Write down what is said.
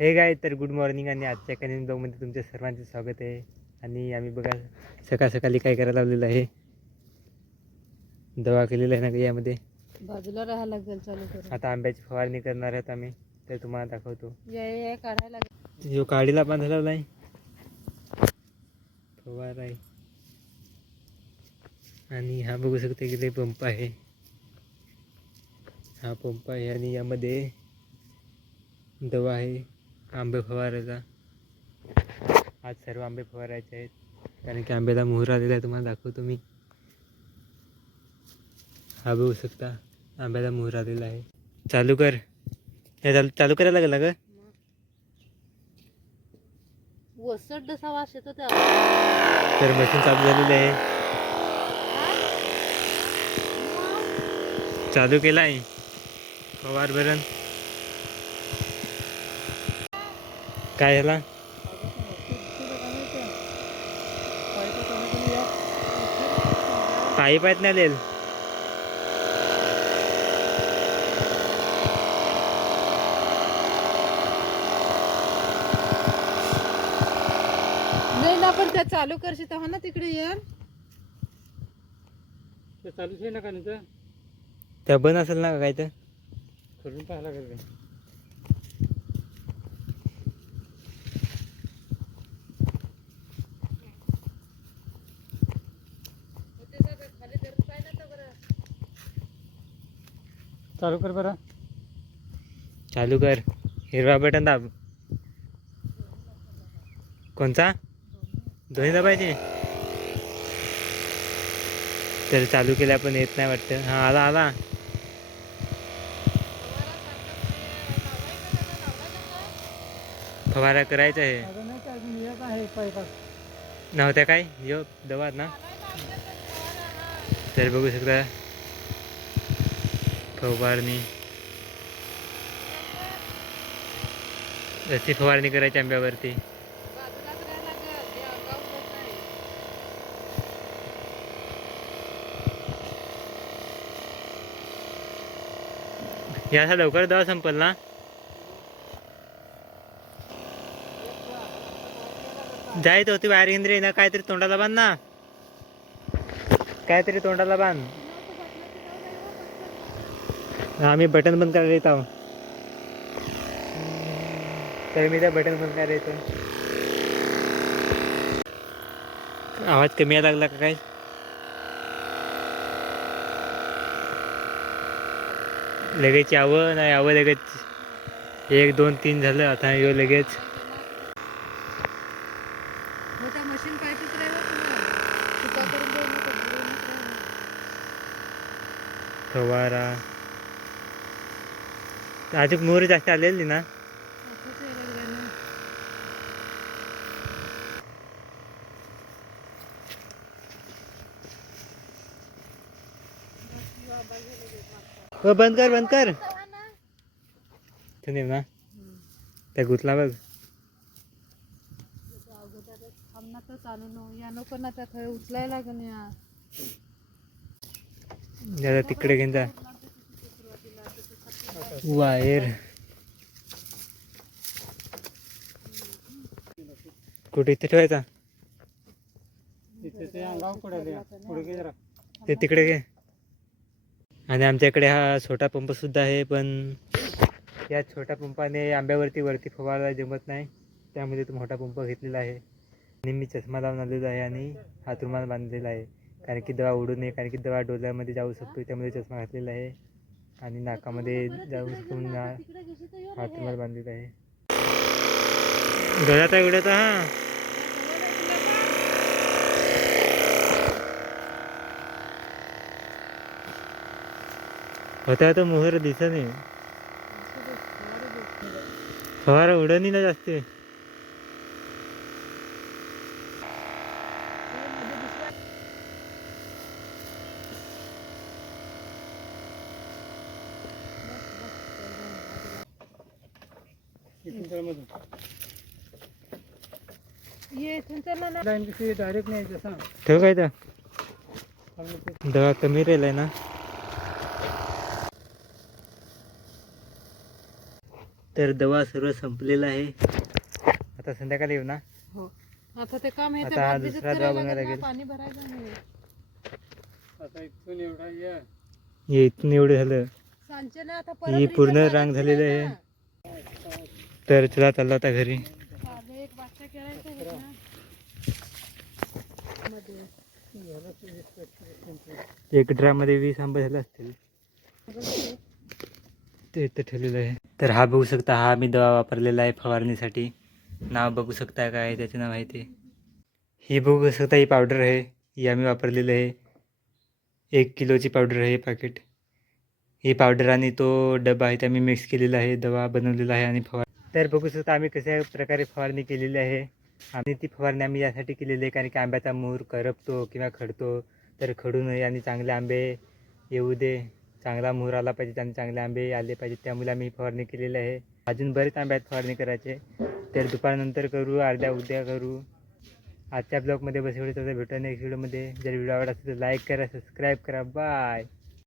हे काय तर गुड मॉर्निंग आणि आजच्या कॅनिंग ब्लॉगमध्ये तुमच्या सर्वांचे स्वागत आहे. आणि आम्ही बघा सकाळ सकाळी काय करायला लावलेलं आहे, दवा केलेला आहे ना यामध्ये. बाजूला राहायला लागेल चालू करून. आता आंब्याची फवारणी करणार आहोत आम्ही, तर तुम्हाला दाखवतो. या काढायला लागेल. जो काडीला बांधलेला आहे फवार आहे. आणि हा बघू शकता की ते पंप आहे, हा पंप आहे आणि यामध्ये दवा आहे आंबे फवारायचा. आज सर्व आंबे फवारायचे आहेत कारण की आंब्याला मोहर आलेला आहे, तुम्हाला दाखवतो मी. हा बघू शकता आंब्याला मोहर आलेला आहे. चालू कर, हे चालू करायला लागेल ना ग. वसट जसा वास येतो त्या तर मशीन चालू झालेली आहे, चालू केला आहे फवार भरण. काय झाला? पाईप आहेत ना लेल. नाही ना, पण त्या चालू करशील तेव्हा ना तिकडे ये. चालूच आहे ना का नाही, त्या बंद असेल ना काय तर करून पाहायला लागेल. चालू कर बरं, चालू कर. हिरवा बटन दाब. कोणता? दोन्ही दाबायचे. तर चालू केल्या पण येत नाही वाटतं. हा आला आला. फवारा करायचा आहे नव्हत्या काय यो दवा ना. तर बघू शकता फवारणी, अशी फवारणी करायची आंब्यावरती. याचा लवकर दवा संपल ना. जायत होती वायर इंद्रिय ना, काहीतरी तोंडाला बांध ना, काहीतरी तोंडाला बांध. आम्ही बटन बंद करायला येत आहो, तर मी त्या बटन बंद करायला येतो. आवाज कमी यायला लागला का काय? लगेच यावं नाही यावं, लगेच 1 2 3 झालं. आता येऊ लगेच. मशीन फवारा अजून मोहर जास्त आलेली ना. हो बंद कर बंद कर. ना त्या गुतला बघ. चालू या नको ना, त्या उचलायला लागेल या. जरा तिकडे घेऊन जा वायर. कुठे इथे ठेवायचा, ते तिकडे घे. आणि आमच्याकडे हा छोटा पंप सुद्धा आहे, पण या छोट्या पंपाने आंब्यावरती वरती फवारायला जमत नाही, त्यामध्ये तो मोठा पंप घेतलेला आहे. आणि मी चष्मा लावून आलेला आहे आणि हात रुमाल बांधलेला आहे, कारण की दवा उडू नये, कारण की दवा डोळ्यामध्ये जाऊ शकतो, त्यामध्ये चष्मा घातलेला आहे. आणि नाकामध्ये जाऊ शकून हात रुमाल बांधलेला आहे. डोळ्यात आहे उडत. हा होता तो मोहर दिसत नाही, फवारा उडणी ना जास्त. डायरेक्ट नाही जसा ठेव काय तर दवा कमी राहिलाय ना. तर दवा सर्व संपलेला आहे. आता संध्याकाळी येऊ ना. हो आता ते काम आहे ते आता भात भिजत दुसरा करायला दवा बनवायला लागेल ना, लागेल. पाणी भरायचं नाही. आता इथून एवढा या हे इथून एवढं झालं. सांजेला आता ही परत पूर्ण return रांग जायचं झालेली नाही आहे. ना. तर चला चाललो आता घरी. साधं एक बादशा करायचं आहे ना. मध्ये. एक ड्रामध्ये 20 आंबे झाले असतील. ते इथं ठेवलेलं आहे. तर हा बघू शकता, हा मी दवा वापरलेला आहे फवारणीसाठी. नाव बघू शकता काय आहे त्याचं नाव आहे ते. ही बघू शकता, ही पावडर आहे. ही आम्ही वापरलेली आहे. 1 किलोची पावडर आहे हे पॅकेट. ही पावडर आणि तो डबा आहे ते आम्ही मिक्स केलेला आहे, दवा बनवलेला आहे आणि तर बघू शकता आम्ही कशा प्रकारे फवारणी केलेली आहे. आणि ती फवारणी आम्ही यासाठी केलेली आहे कारण की आंब्याचा मूर करपतो किंवा खडतो, तर खडू नये आणि चांगले आंबे येऊ दे. चांगला मूर आला पाहिजे आणि चांगले आंबे आले पाहिजेत, त्यामुळे आम्ही फवारणी केलेली आहे. अजून बरेच आंबे आहेत फवारणी करायचे, तर दुपारनंतर करू, अर्ध्या उद्या करू. आजच्या ब्लॉगमध्ये बस एवढे. तर भेटूया नेक्स्ट व्हिडिओमध्ये. जर व्हिडिओ आवडला असेल तर लाईक करा, सबस्क्राईब करा. बाय.